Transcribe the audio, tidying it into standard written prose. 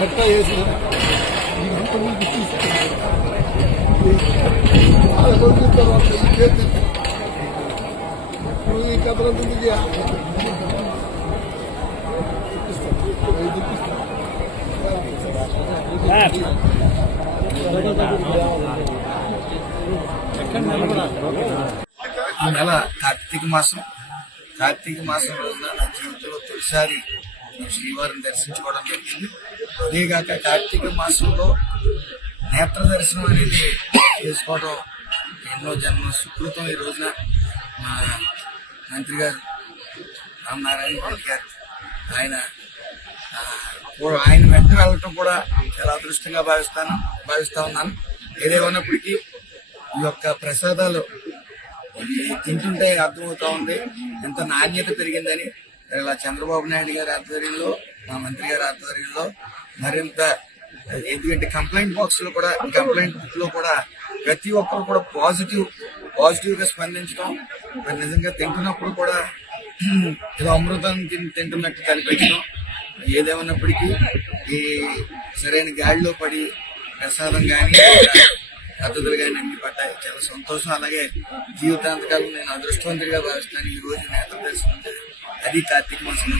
లెక్క వేసి చాలా రోజుల తర్వాత ఈ కథలంతా ఈ నెల కార్తీక మాసం రోజున నా జీవితంలో తొలిసారి శ్రీవారిని దర్శించుకోవడం జరిగింది. అదేగాక కార్తీక మాసంలో నేత్ర దర్శనం అనేది చేసుకోవడం ఎన్నో జన్మ సుకృతం. ఈ రోజున మా మంత్రి గారు రామనారాయణ రెడ్డి గారు ఆయన వెంట వెళ్ళటం కూడా చాలా అదృష్టంగా భావిస్తా ఉన్నాను. ఏదేమన్నప్పటికీ ఈ యొక్క ప్రసాదాలు తింటుంటే అర్థమవుతా ఉంది ఎంత నాణ్యత పెరిగిందని. ఇలా చంద్రబాబు నాయుడు గారి ఆధ్వర్యంలో, మా మంత్రి గారి ఆధ్వర్యంలో మరింత, ఎందుకంటే కంప్లైంట్ బుక్ లో కూడా ప్రతి ఒక్కరు కూడా పాజిటివ్ గా స్పందించడం, నిజంగా తింటున్నప్పుడు కూడా ఏదో అమృతం తింటున్నట్టు కనిపించడం. ఏదేమన్నప్పటికీ ఈ సరైన గాడిలో పడి ప్రసాదం కానీ పద్ధతులు కానీ అన్ని పడ్డాయి. చాలా సంతోషం. అలాగే జీవితాంతకాలం నేను అదృష్టవంతుడిగా భావిస్తాను. ఈ రోజు నేత్ర దర్శనం అది కార్తీక మాసం.